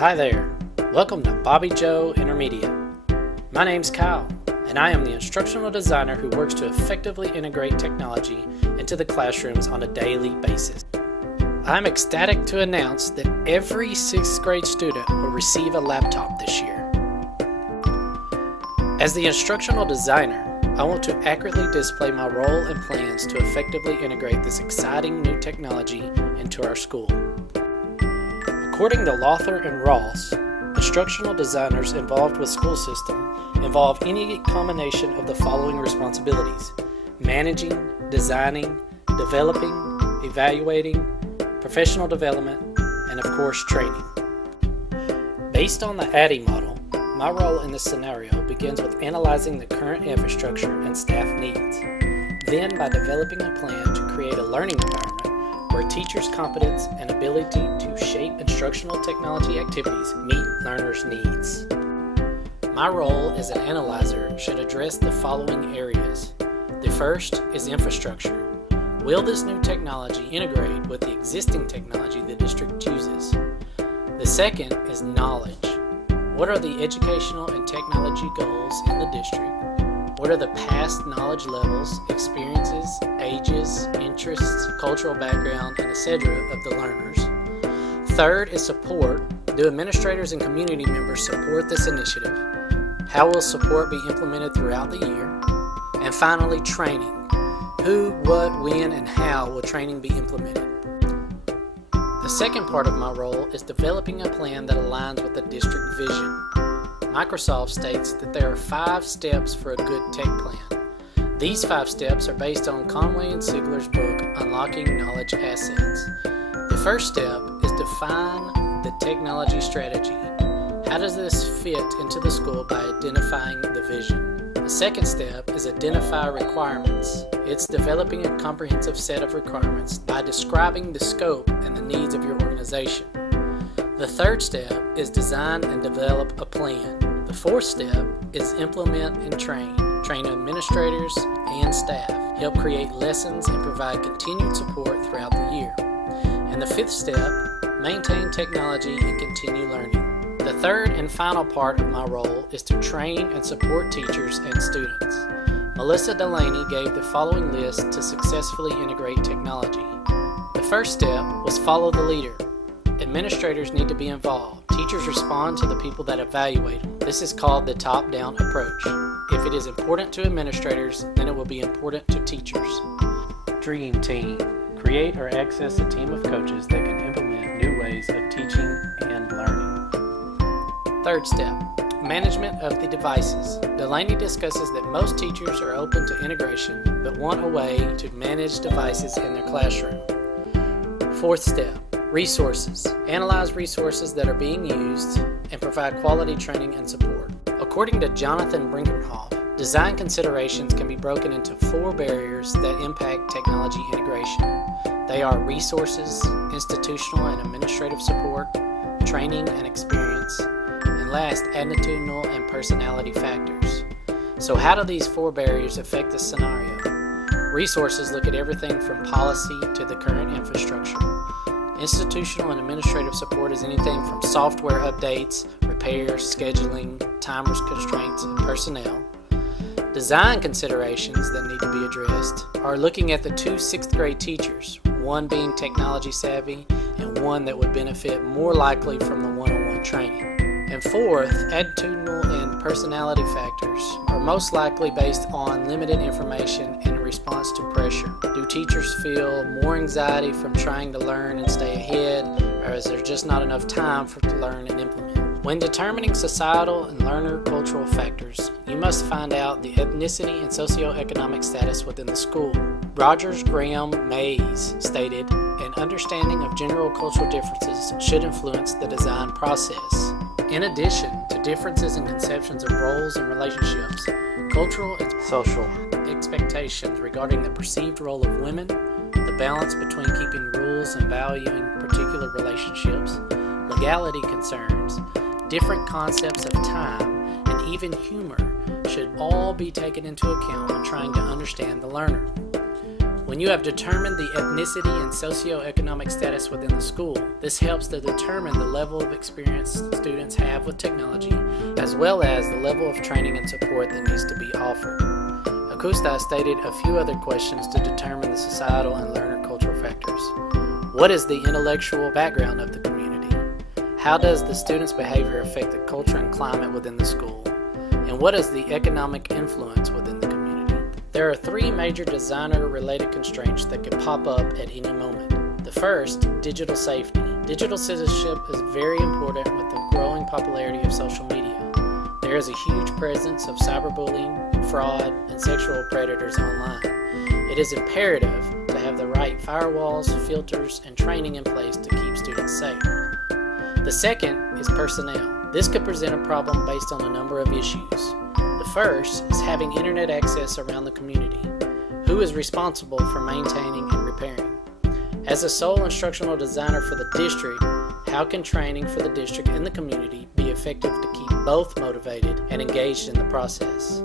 Hi there, welcome to Bobby Joe Intermediate. My name's Kyle, and I am the instructional designer who works to effectively integrate technology into the classrooms on a daily basis. I'm ecstatic to announce that every 6th grade student will receive a laptop this year. As the instructional designer, I want to accurately display my role and plans to effectively integrate this exciting new technology into our school. According to Lothar and Ross, instructional designers involved with school system involve any combination of the following responsibilities: managing, designing, developing, evaluating, professional development, and of course training. Based on the ADDIE model, my role in this scenario begins with analyzing the current infrastructure and staff needs, then by developing a plan to create a learning environment where teachers' competence and ability to shape instructional technology activities meet learners' needs. My role as an analyzer should address the following areas. The first is infrastructure. Will this new technology integrate with the existing technology the district uses? The second is knowledge. What are the educational and technology goals in the district? What are the past knowledge levels, experiences, ages, interests, cultural background, and etc. of the learners? Third is support. Do administrators and community members support this initiative? How will support be implemented throughout the year? And finally, training. Who, what, when, and how will training be implemented? The second part of my role is developing a plan that aligns with the district vision. Microsoft states that there are 5 steps for a good tech plan. These 5 steps are based on Conway and Sigler's book, Unlocking Knowledge Assets. The first step is define the technology strategy. How does this fit into the school by identifying the vision? The second step is identify requirements. It's developing a comprehensive set of requirements by describing the scope and the needs of your organization. The third step is design and develop a plan. The fourth step is implement and train. Train administrators and staff. Help create lessons and provide continued support throughout the year. And the fifth step, maintain technology and continue learning. The third and final part of my role is to train and support teachers and students. Melissa Delaney gave the following list to successfully integrate technology. The first step was follow the leader. Administrators need to be involved. Teachers respond to the people that evaluate them. This is called the top-down approach. If it is important to administrators, then it will be important to teachers. Dream Team. Create or access a team of coaches that can implement new ways of teaching and learning. Third step. Management of the devices. Delaney discusses that most teachers are open to integration, but want a way to manage devices in their classroom. Fourth step. Resources. Analyze resources that are being used and provide quality training and support. According to Jonathan Brinkenhoff, design considerations can be broken into 4 barriers that impact technology integration. They are resources, institutional and administrative support, training and experience, and last, attitudinal and personality factors. So how do these 4 barriers affect this scenario? Resources look at everything from policy to the current infrastructure. Institutional and administrative support is anything from software updates, repairs, scheduling, time constraints, and personnel. Design considerations that need to be addressed are looking at the 2 6th grade teachers, one being technology savvy and one that would benefit more likely from the one-on-one training. And fourth, attitudinal and personality factors are most likely based on limited information and in response to pressure. Do teachers feel more anxiety from trying to learn and stay ahead, or is there just not enough time to learn and implement? When determining societal and learner cultural factors, you must find out the ethnicity and socioeconomic status within the school. Rogers Graham Mays stated, an understanding of general cultural differences should influence the design process. In addition to differences in conceptions of roles and relationships, cultural and social expectations regarding the perceived role of women, the balance between keeping rules and valuing particular relationships, legality concerns, different concepts of time, and even humor should all be taken into account when trying to understand the learner. When you have determined the ethnicity and socioeconomic status within the school, this helps to determine the level of experience students have with technology, as well as the level of training and support that needs to be offered. Acosta stated a few other questions to determine the societal and learner cultural factors. What is the intellectual background of the community? How does the student's behavior affect the culture and climate within the school? And what is the economic influence within the community? There are three major designer-related constraints that could pop up at any moment. The first, digital safety. Digital citizenship is very important with the growing popularity of social media. There is a huge presence of cyberbullying, fraud, and sexual predators online. It is imperative to have the right firewalls, filters, and training in place to keep students safe. The second is personnel. This could present a problem based on a number of issues. The first is having internet access around the community. Who is responsible for maintaining and repairing? As a sole instructional designer for the district, how can training for the district and the community be effective to keep both motivated and engaged in the process?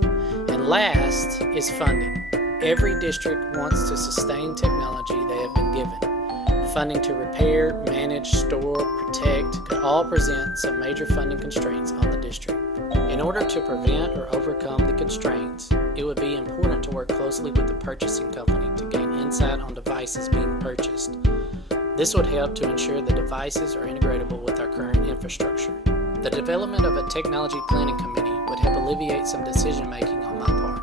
And last is funding. Every district wants to sustain technology they have been given. Funding to repair, manage, store, protect could all present some major funding constraints on the district. In order to prevent or overcome the constraints, it would be important to work closely with the purchasing company to gain insight on devices being purchased. This would help to ensure the devices are integratable with our current infrastructure. The development of a technology planning committee would help alleviate some decision making on my part.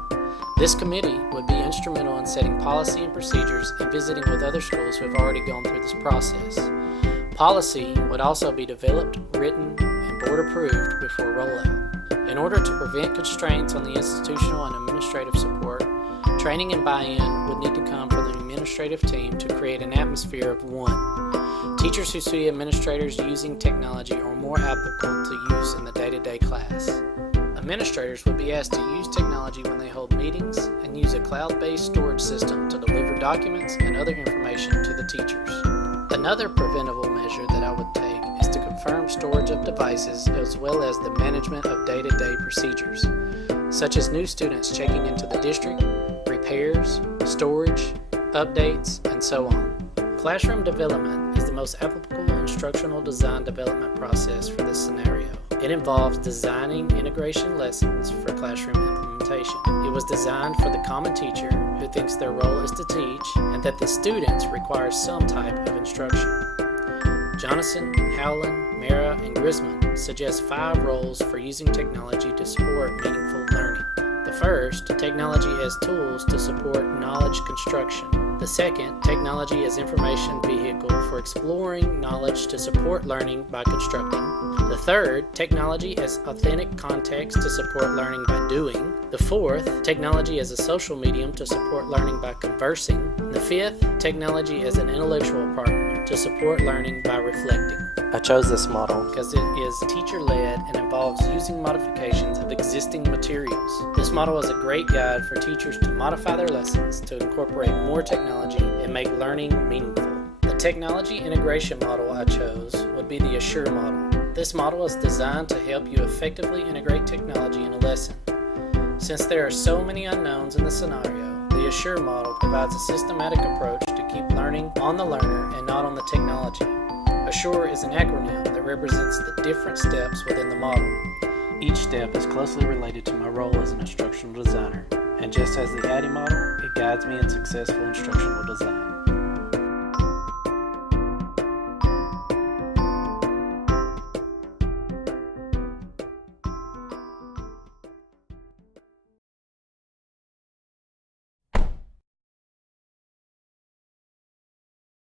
This committee would be instrumental in setting policy and procedures and visiting with other schools who have already gone through this process. Policy would also be developed, written, and board approved before rollout. In order to prevent constraints on the institutional and administrative support, training and buy-in would need to come from the administrative team to create an atmosphere of one. Teachers who see administrators using technology are more applicable to use in the day-to-day class. Administrators would be asked to use technology when they hold meetings and use a cloud-based storage system to deliver documents and other information to the teachers. Another preventable measure that I would take is to confirm storage of devices as well as the management of day-to-day procedures, such as new students checking into the district, repairs, storage, updates, and so on. Classroom development is the most applicable instructional design development process for this scenario. It involves designing integration lessons for classroom implementation. It was designed for the common teacher who thinks their role is to teach and that the students require some type of instruction. Jonathan, Howland, Mara, and Grisman suggest 5 roles for using technology to support meaningful learning. The first, technology as tools to support knowledge construction. The second, technology as information vehicle for exploring knowledge to support learning by constructing. The third, technology as authentic context to support learning by doing. The fourth, technology as a social medium to support learning by conversing. And the fifth, technology as an intellectual partner to support learning by reflecting. I chose this model because it is teacher-led and involves using modifications of existing materials. This model is a great guide for teachers to modify their lessons to incorporate more technology and make learning meaningful. The technology integration model I chose would be the Assure model. This model is designed to help you effectively integrate technology in a lesson. Since there are so many unknowns in the scenario, the Assure model provides a systematic approach to keep learning on the learner and not on the technology. Assure is an acronym that represents the different steps within the model. Each step is closely related to my role as an instructional designer, and just as the ADDIE model, it guides me in successful instructional design.